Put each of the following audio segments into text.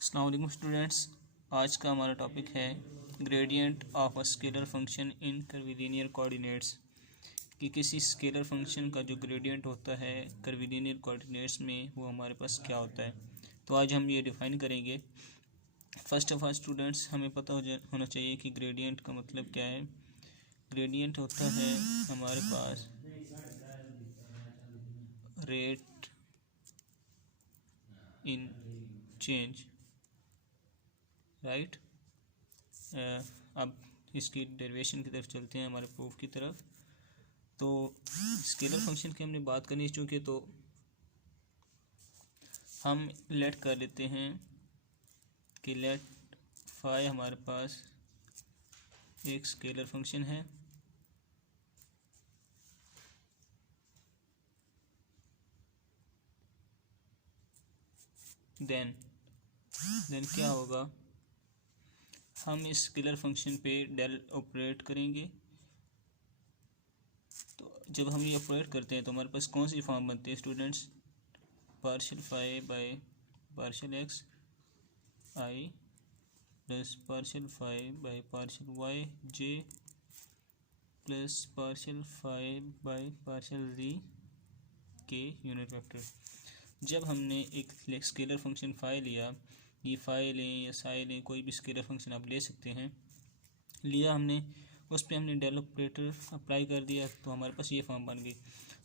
अस्सलाम वालेकुम स्टूडेंट्स। आज का हमारा टॉपिक है gradient of a scalar function in curvilinear coordinates कि किसी स्केलर फंक्शन का जो ग्रेडियंट होता है कर्विलिनियर कोऑर्डिनेट्स में वो हमारे पास क्या होता है। तो आज हम ये डिफ़ाइन करेंगे। फर्स्ट ऑफ ऑल स्टूडेंट्स, हमें पता होना चाहिए कि ग्रेडियंट का मतलब क्या है। ग्रेडियंट होता है हमारे पास रेट इन चेंज, राइट। अब इसकी डेरिवेशन की तरफ चलते हैं, हमारे प्रूफ की तरफ। तो स्केलर फंक्शन की हमने बात करनी है चूँकि, तो हम लेट कर लेते हैं कि लेट फाई हमारे पास एक स्केलर फंक्शन है। देन क्या होगा, हम इस स्केलर फंक्शन पे डेल ऑपरेट करेंगे। तो जब हम ये ऑपरेट करते हैं तो हमारे पास कौन सी फॉर्म बनती है students, partial phi by partial x i plus partial phi by partial y j plus partial phi by partial z k unit vector. जब हमने एक स्केलर फंक्शन फाई लिया, ये फाई लें या साई लें, कोई भी स्केलर फंक्शन आप ले सकते हैं, लिया हमने, उस पर हमने डेल ऑपरेटर अप्लाई कर दिया तो हमारे पास ये फॉर्म बन गई।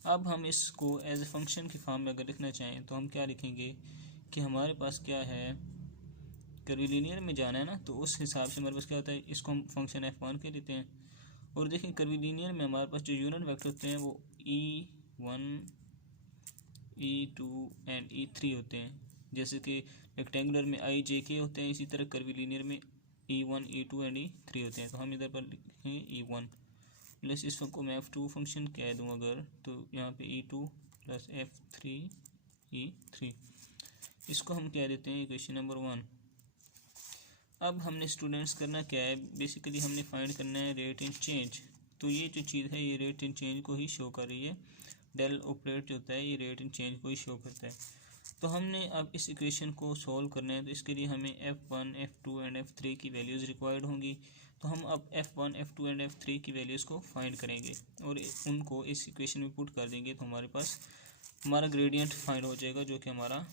अब हम इसको एज ए फंक्शन की फॉर्म में अगर लिखना चाहें तो हम क्या लिखेंगे कि हमारे पास क्या है, कर्विलिनियर में जाना है ना, तो उस हिसाब से हमारे पास क्या होता है, इसको हम फंक्शन f1 के लेते हैं। और देखें कर्विलिनियर में हमारे पास जो यूनिट वेक्टर होते हैं वो e1 e2 एंड e3 होते हैं। जैसे कि रेक्टेंगुलर में i j k होते हैं, इसी तरह कर्विलिनियर में e1 e2 एंड e3 होते हैं। तो हम इधर पर लिखें e1 प्लस इसको मैं f2 फंक्शन कह दूँ अगर, तो यहाँ पे e2 प्लस f3 e3, इसको हम कह देते हैं इक्वेशन नंबर 1। अब हमने स्टूडेंट्स करना क्या है, बेसिकली हमने फाइंड करना है रेट इन चेंज। तो ये जो चीज़ है ये रेट इन चेंज को ही शो कर रही है। डेल ऑपरेट जो होता है ये रेट इन चेंज को ही शो करता है। तो हमने अब इस इक्वेशन को सॉल्व करना है, तो इसके लिए हमें f1 f2 एंड f3 की वैल्यूज़ रिक्वायर्ड होंगी। तो हम अब f1 f2 एंड f3 की वैल्यूज़ को फाइंड करेंगे और उनको इस इक्वेशन में पुट कर देंगे, तो हमारे पास हमारा ग्रेडियंट फाइंड हो जाएगा जो कि हमारा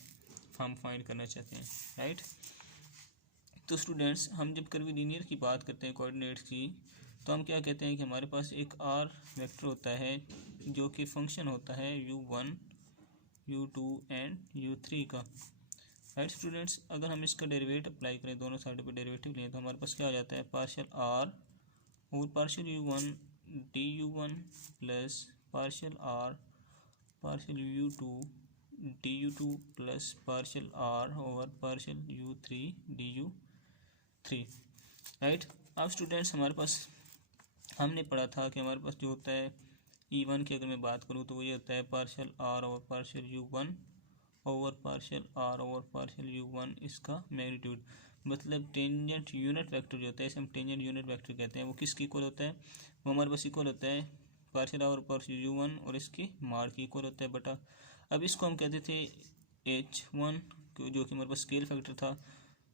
हम फाइंड करना चाहते हैं, राइट। तो स्टूडेंट्स, हम जब कर्विलिनियर की बात करते हैं कोऑर्डिनेट्स की, तो हम क्या कहते हैं कि हमारे पास एक आर वेक्टर होता है जो कि फंक्शन होता है u1 u2 एंड u3 का, राइट स्टूडेंट्स। अगर हम इसका डेरिवेटिव अप्लाई करें, दोनों साइडों पे डेरिवेटिव लें, तो हमारे पास क्या आ जाता है, पार्शियल आर और partial u1 du1 plus partial r partial u2 du2 plus partial r over partial u3 du3, right. अब स्टूडेंट्स, हमारे पास हमने पढ़ा था कि हमारे पास जो होता है e1 की अगर मैं बात करूँ तो वो ये होता है partial r over partial u1 over partial r over partial u1, इसका मैग्नीट्यूड। मतलब टेंजेंट यूनिट वेक्टर जो होता है, इसे हम टेंजेंट यूनिट वेक्टर कहते हैं, वो किसकी इक्वल होता है, वो हमारे पास इक्वल होता है पार्शियल आर पार्शियल u1 और इसकी मार्क की इक्वल होता है बटा। अब इसको हम कहते थे h1 जो कि हमारे पास स्केल फैक्टर था।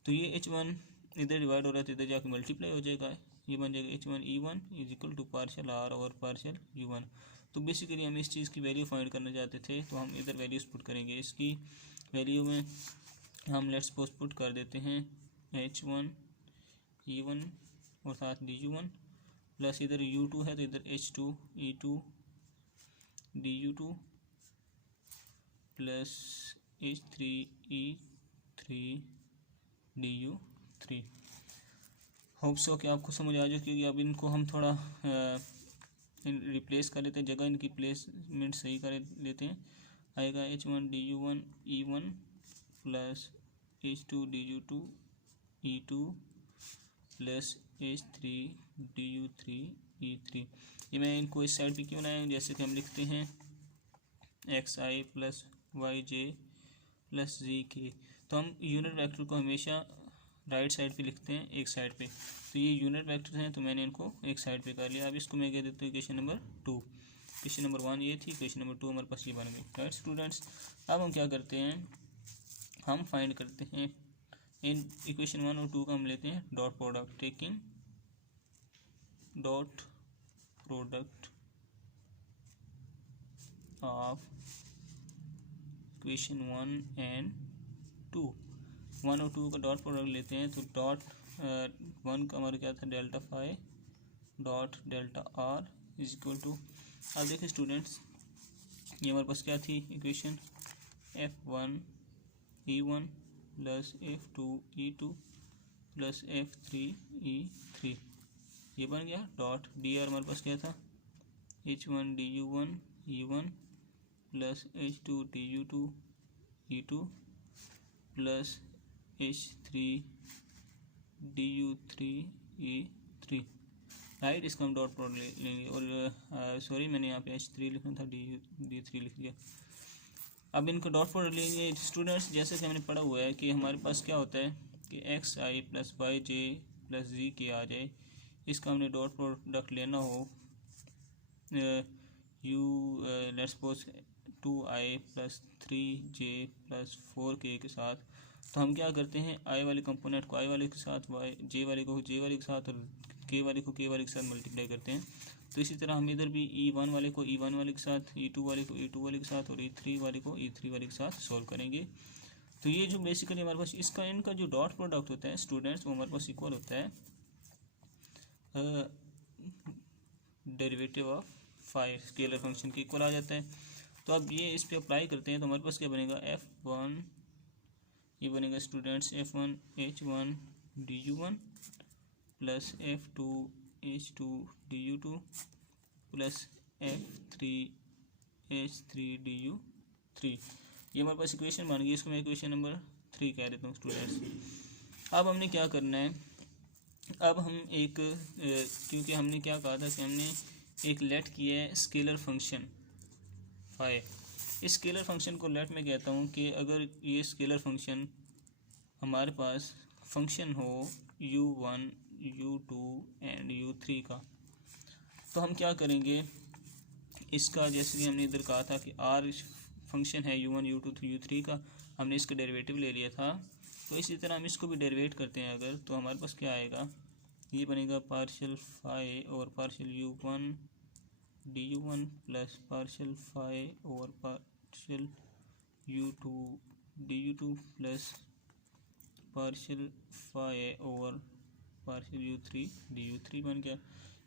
तो ये h1 इधर डिवाइड हो रहा है तो इधर जाकर मल्टीप्लाई हो जाएगा, ये बन जाएगा h1 e1 is equal to partial r over partial u1। तो बेसिकली हम इस चीज़ की वैल्यू फाइंड करना चाहते थे, तो हम इधर वैल्यूज पुट करेंगे। इसकी वैल्यू में हम लेट्स सपोज पुट कर देते हैं h1 e1 और साथ du1 प्लस इधर u2 है तो इधर h2 e2 du2 plus h3 e3 du3। Hope so कि आपको समझ आ जाए, क्योंकि अब इनको हम थोड़ा रिप्लेस कर लेते हैं, जगह इनकी प्लेसमेंट सही कर लेते हैं। आएगा h1 du1 e1 plus h2 du2 e2 plus h3 du3 e3। ये मैं इनको इस साइड पे क्यों बनाया, जैसे कि हम लिखते हैं xi plus yj plus zk। तो हम यूनिट वेक्टर को हमेशा राइट साइड पे लिखते हैं, एक साइड पे। तो ये यूनिट वेक्टर हैं तो मैंने इनको एक साइड पे कर लिया। अब इसको मैं कह देता हूँ इक्वेशन नंबर 2। इक्वेशन नंबर 1 ये थी, इक्वेशन नंबर 2 हमारे पास ये बन गई, राइट स्टूडेंट्स। अब हम क्या करते हैं, हम फाइंड करते हैं इन इक्वेशन 1 और 2 का हम लेते हैं dot product, taking dot product of equation 1 and 2। 1 और 2 का डॉट प्रोडक्ट लेते हैं तो डॉट 1 का हमारा क्या था, delta phi dot delta r is equal to, अब देखिए स्टूडेंट्स ये हमारे पास क्या थी equation, F1 E1 plus F2 E2 plus F3 E3, ये बन गया डॉट डी आर हमारे पास क्या था, H1 DU1 E1 plus H2 DU2 E2 plus H3 DU3 E3, right. इसका हम डॉट प्रोडक्ट लेंगे और सॉरी मैंने यहाँ पे H3 लिखना था, D3 लिख दिया। अब इनका डॉट प्रोडक्ट लेंगे स्टूडेंट्स, जैसे कि हमने पढ़ा हुआ है कि हमारे पास क्या होता है कि x i plus Y j plus जी के आ जाए, इसका हमने डॉट प्रोडक्ट लेना हो you let's suppose 2i plus 3j plus 4k के साथ, तो हम क्या करते हैं आई वाले कंपोनेंट को आई वाले के साथ, वाई जे वाले को जे वाले के साथ और के वाले को के वाले के साथ मल्टीप्लाई करते हैं। तो इसी तरह हम इधर भी E1 वाले को E1 वाले के साथ, E2 वाले को E2 वाले के साथ और E3 वाले को E3 वाले के साथ सॉल्व करेंगे। तो ये जो बेसिकली हमारे पास इसका इनका जो डॉट प्रोडक्ट होता है स्टूडेंट्स, वो हमारे पास इक्वल होता है derivative of phi scalar function के इक्वल आ जाता है। तो अब ये इस पे अप्लाई करते हैं तो हमारे पास क्या बनेगा, F1 ये बनेगा students F1 H1 DU1 plus F2 H2 DU2 plus F3 H3 DU3, ये हमारे पास इक्वेशन बन गई। इसको मैं इक्वेशन नंबर 3 कह देता हूँ स्टूडेंट्स। अब हमने क्या करना है, अब हम एक क्योंकि हमने क्या कहा था कि हमने एक लेट किया है स्केलर फंक्शन फाई, इस स्केलर फंक्शन को लेट में कहता हूँ कि अगर ये स्केलर फंक्शन हमारे पास फंक्शन हो U1 U2 एंड U3 का, तो हम क्या करेंगे इसका, जैसे कि हमने इधर कहा था कि R फंक्शन है U1 U2 तो U3 का, हमने इसका डेरिवेटिव ले लिया था, तो इसी तरह हम इसको भी डेरिवेट करते हैं अगर, तो हमारे पास क्या आएगा, ये बनेगा पार्शियल फाई और partial U1 DU1 plus partial phi और partial U2 DU2 plus partial phi और पार्शियल U3 DU3 बन गया।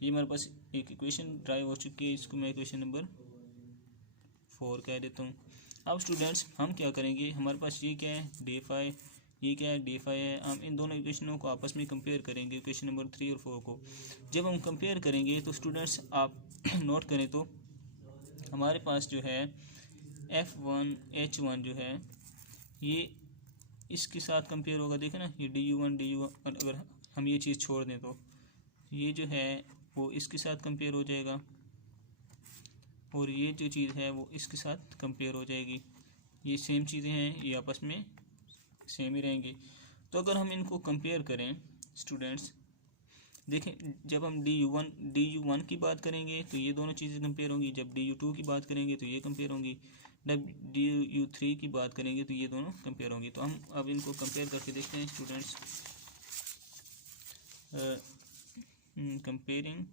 ये हमारे पास एक इक्वेशन ड्राइव हो चुकी है, इसको मैं इक्वेशन नंबर 4 कह देता हूँ। अब स्टूडेंट्स हम क्या करेंगे, हमारे पास ये क्या है डी फाई, ये क्या है डी फाई है, हम इन दोनों इक्वेशनों को आपस में कंपेयर करेंगे, इक्वेशन नंबर 3 और 4 को। जब हम कंपेयर करेंगे तो स्टूडेंट्स आप नोट करें तो हमारे पास जो है F1 H1 जो है ये इसके साथ कंपेयर होगा, देखें ना ये DU1 अगर हम ये चीज़ छोड़ दें तो ये जो है वो इसके साथ कंपेयर हो जाएगा और ये जो चीज़ है वो इसके साथ कंपेयर हो जाएगी, ये सेम चीज़ें हैं, ये आपस में सेम ही रहेंगी। तो अगर हम इनको कंपेयर करें स्टूडेंट्स, देखें जब हम DU1 की बात करेंगे तो ये दोनों चीज़ें कंपेयर होंगी, जब DU2 की बात करेंगे तो ये कंपेयर होंगी, जब DU3 की बात करेंगे तो ये दोनों कंपेयर होंगी। तो हम अब इनको कंपेयर करके देखते हैं students. Comparing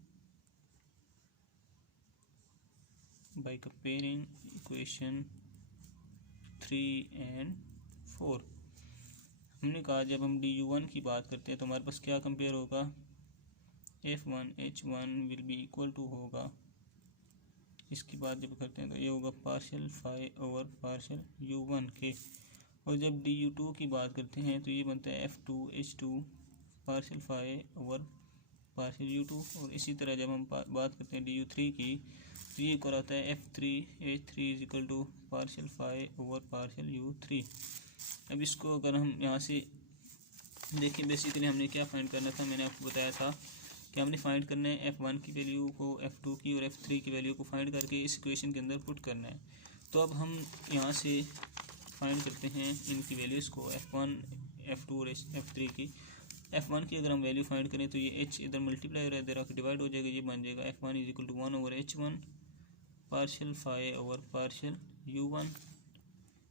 by comparing equation 3 and 4, हमने कहा जब हम DU1 की बात करते हैं तो हमारे पास क्या कंपेयर होगा, F1 H1 will be equal to होगा, इसकी बात जब करते हैं तो ये होगा partial phi over partial U1 के, और जब DU2 की बात करते हैं तो ये बनता है F2 H2 partial phi over partial U2, और इसी तरह जब हम बात करते हैं DU3 की तो ये इक्वल आता है F3 H3 is equal to partial phi over partial U3। अब इसको अगर हम यहाँ से देखें, बेसिकली हमने क्या फाइंड करना था, मैंने आपको बताया था कि हमने फाइंड करना है F1 की वैल्यू को, F2 की और F3 की वैल्यू को फाइंड करके इस इक्वेशन के अंदर पुट करना है। तो अब हम यहाँ से फाइंड करते हैं इनकी वैल्यूज़ को, F1 F2 और F3 की। F1 की अगर हम वैल्यू फाइंड करें तो ये H इधर मल्टीप्लाई हो रहा है, इधर आकर डिवाइड हो जाएगा, ये बन जाएगा F1 is equal to 1 over H1 partial phi over partial U1,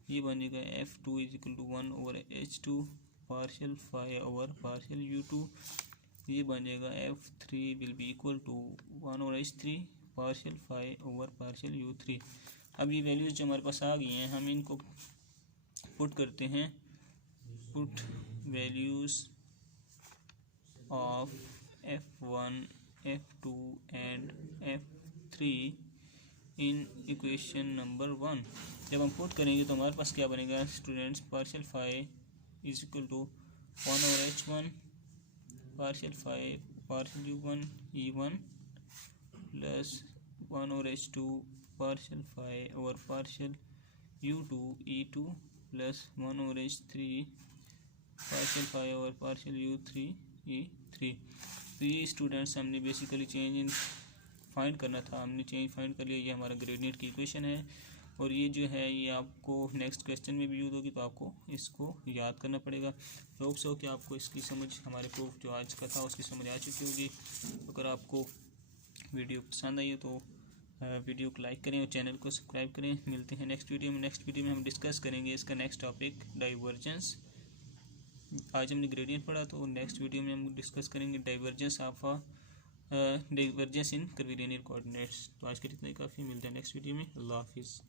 ये बन जाएगा F2 is equal to 1 over H2 partial phi over partial u2, ये बन जाएगा f3 will be equal to 1 over h3 partial phi over partial u3। अब ये values जो हमारे पास आ गई हैं हम इनको पुट करते हैं, put values of f1 f2 and f3 in equation number 1। जब हम पुट करेंगे तो हमारे पास क्या बनेगा students, partial phi is equal to 1 over h1 partial phi partial u1 e1 plus 1 over h2 partial phi over partial u2 e2 plus 1 over h3 partial phi over partial u3 e3। तो ये students हमने basically change in find करना था, हमने change find कर लिया। ये हमारा ग्रेडियंट की इक्वेशन है और ये जो है ये आपको नेक्स्ट क्वेश्चन में भी यूज़ होगी, तो आपको इसको याद करना पड़ेगा। होप सो कि आपको इसकी समझ, हमारे प्रूफ जो आज का था उसकी समझ आ चुकी होगी। अगर आपको वीडियो पसंद आई हो तो वीडियो को लाइक करें और चैनल को सब्सक्राइब करें। मिलते हैं नेक्स्ट वीडियो में। नेक्स्ट वीडियो में हम डिस्कस करेंगे इसका नेक्स्ट टॉपिक डाइवर्जेंस। आज हमने ग्रेडियंट पढ़ा तो नेक्स्ट वीडियो में हम डिस्कस करेंगे डाइवर्जेंस इन कर्वीलिनियर कोऑर्डिनेट्स। तो आज के लिए इतना ही काफ़ी, मिलते हैं नेक्स्ट वीडियो में। अल्लाह हाफिज़।